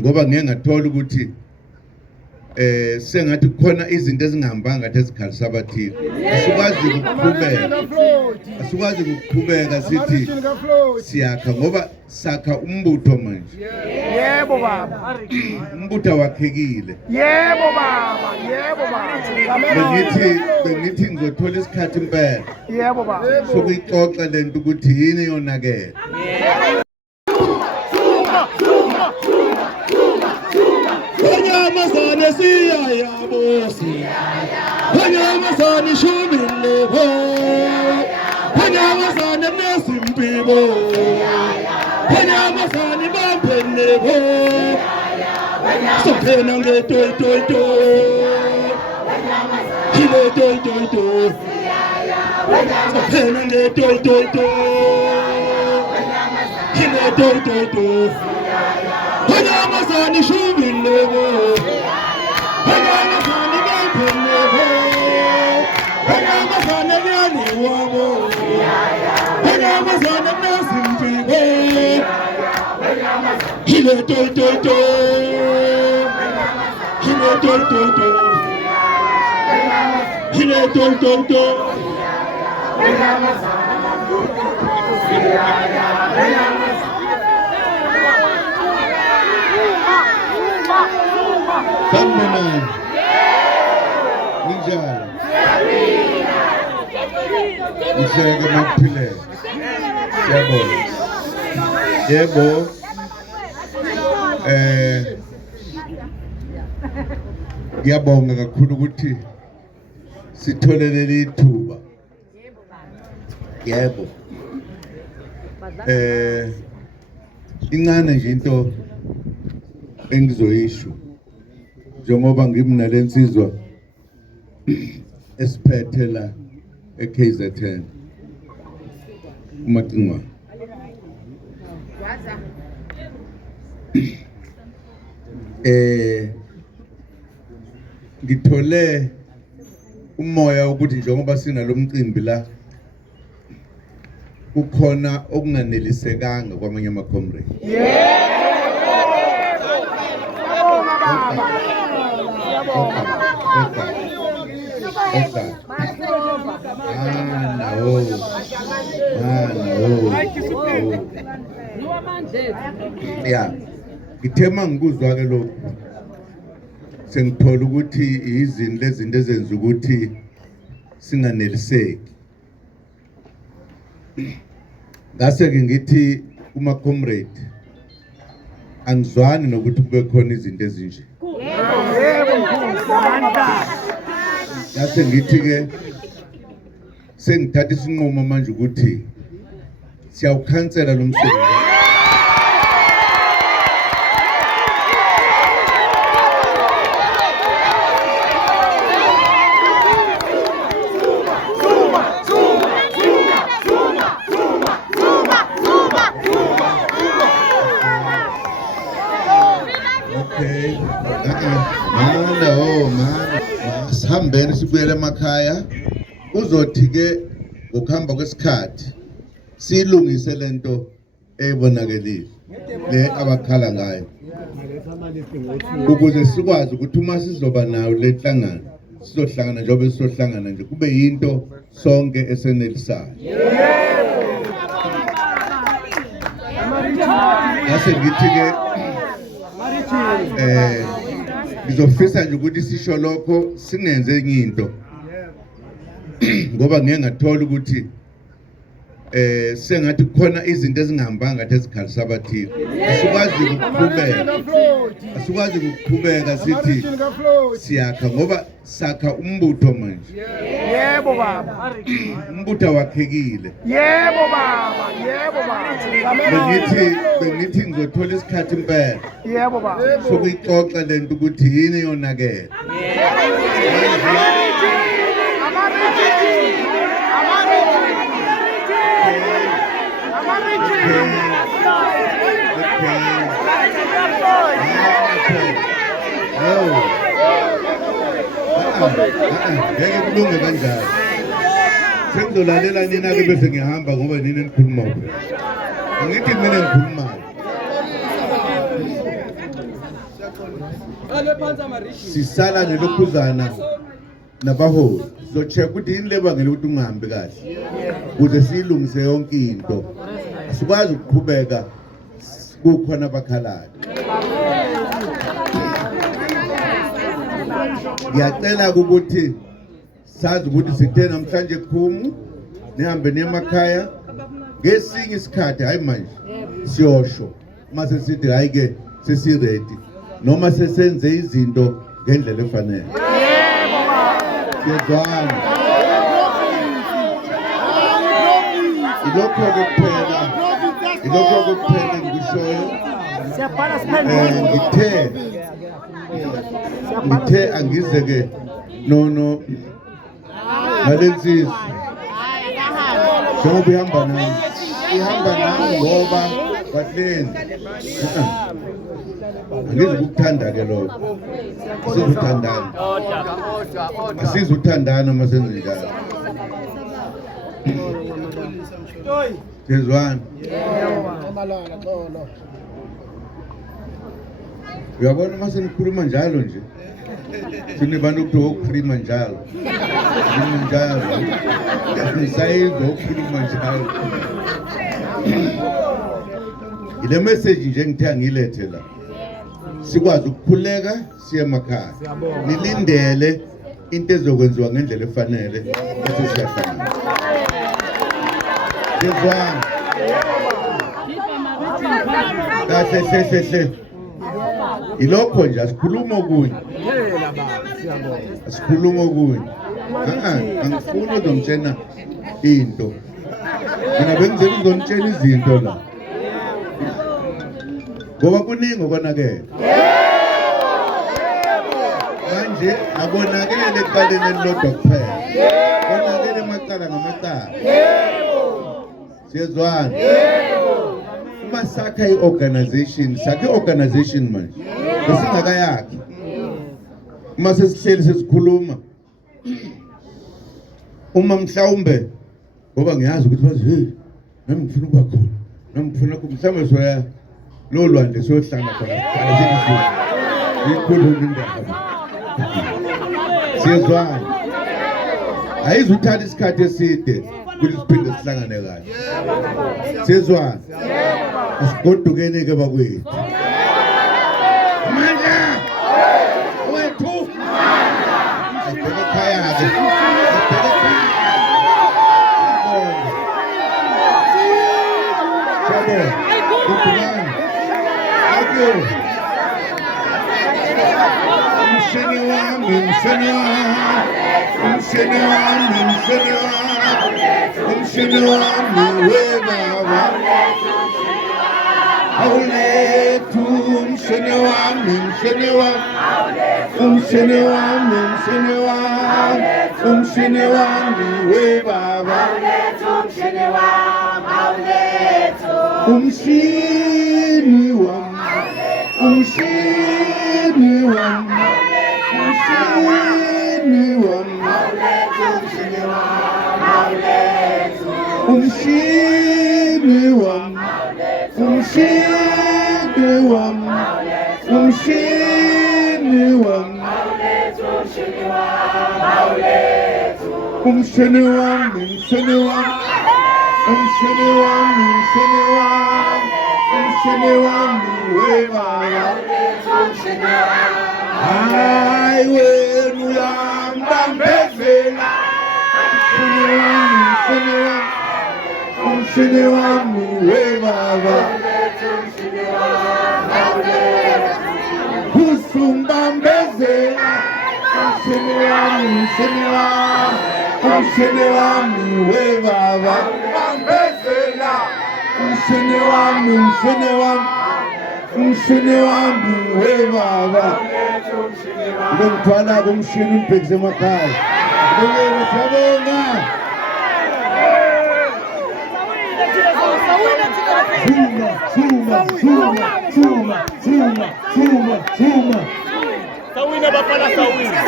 ngoba ngeke ngathola ukuthi sengathi kukhona izinto ezingahambanga ngathi ezikhalisa abathile. Asikwazi ukuqhubeka sithi siyakha ngoba sakha umbutho manje. Yebo baba. Umbutho wakhekile. Yebo baba, yebo baba. Bengithi ngizothola isikhathi impela. Yebo baba. Sokuyixoxa lento ukuthi yini yonakele. Hanyamazane siyaya siyaya. Hanyamazane shumile ho. Hanyamazane nesimpibo. Hanyamazane bampene ho. Sophena ngetoy toy toy. Hile toy toy toy. Sophena ngetoy toy toy. Hile toy toy toy. Hanyamazane shumile ho. Hanyamazane bampene ho. Hanyamazane nyani wabo. Hanyamazane nesimpibo. Hile toy toy toy. Hile toy toy toy. Hile toy toy toy. Sanibonani. Ninjani? Uhleke makuphileke. Siyabonga. Yebo. Ngiyabonga kakhulu ukuthi sithole leli thuba. Yebo. Incane nje into engizoyisho njengoba ngimna lensizwa esiphethe la eKZN uMacingwane. Ngithole umoya ukuthi njengoba sinalomcimbi la kukhona okunganelisekanga kwamanye ama-comrade. Ya, ngithema ngikuzwa ke lokho sengithola ukuthi izinto lezinto ezenza ukuthi singaneliseki. Ngase ke ngithi kuma comrade angizwani nokuthi kube khona izinto ezinje. Ngase ngithi ke sengithatha isinqumo manje ukuthi siyawukhansela lo msebenzi. Sihambeni sibuyele emakhaya uzothi ke ukuhamba kwesikhathi silungise lento eyibonakelile le abakhala ngayo ukuze sikwazi ukuthi uma sizoba nayo le nhlangano sizohlangana njengoba sizohlangana nje kube yinto sonke esenelisayo. Ngase ngithi ke ngizofisa nje ukuthi sisho lokho singenze enye into ngoba ngeke ngathola ukuthi sengathi kukhona izinto ezingahambanga ngathi ezikhalisa abathile. Asikwazi ukuqhubeka sithi siyakha ngoba sakha umbutho manje. Yebo baba. Umbutho wakhekile. Yebo baba, yebo baba. Bengithi ngizothola isikhathi impela. Yebo baba. Sokuyixoxa lento ukuthi yini yonakele. Ngeke kulunge kanjalo. Sengizolalela nina ke bese ngihamba ngoba nina nikhuluma. Angithi mina ngikhulumayo. sisala nelokhuzana nabaholi sizocheck ukuthi yini lebangela ukuthi ungahambi kahle ukuze siyilungise yonke into asikwazi ukuqhubeka kukhona abakhalayo ngiyacela ukuthi sazi ukuthi sithe namhlanje Khumu nihambe nemakhaya ngesinye isikhathi hayi manje siyosho mase sithi hayi ke sesiready noma sesenze izinto ngendlela efanele siyezwana ilokho kuphela ngishoyo ngithe angize ke no Valensisi njengoba ihamba nami ngoba bahleni angize ukuthanda ke lokho asizuthandana masenze njalo siyezwana uyabona mase nikhuluma njalo nje sinibantu ukuthi wokukhuluma njalo ngisayizwa ukukhuluma njalo ile message nje ngithe ngilethe la sikwazi ukukhuleka siye emakhaya nilindele into ezokwenziwa ngendlela efanele bese siyahlangana siyezwana kahle ilokho nje asikhuluma okunye angifuni uzongitshena into mina bengizela uzongitshena izinto la ngoba kuningi okonakele manje abonakele eqaleni elilodwa kuphela konakele amacala ngamacala siyezwana uma sakha i-organization manje besingakayakhi uma sesihleli sesikhuluma uma mhlawumbe ngoba ngiyazi ukuthi bathi hey nami ngifuna ukuba khona nami ngifuna mhlawumbe soya lo lwandle sohlala khona ikhulu indaba siyezwana ayizuthatha isikhathi eside ukuthi siphinde sihlangane kahle siyezwana asigodukene ke bakwethu manje wethu sibheke ekhaya ke umshini wami webaba awulethu umshini wami webaba umshini wami webaba hayi wenu yambambezela umshini wami webaba usumbambezela umshini wami webaba bambezela umshini wami webaba ngithwala kumshini umbhekise emakhaya ngeke sabonga Suma. Sawina bapala sawina.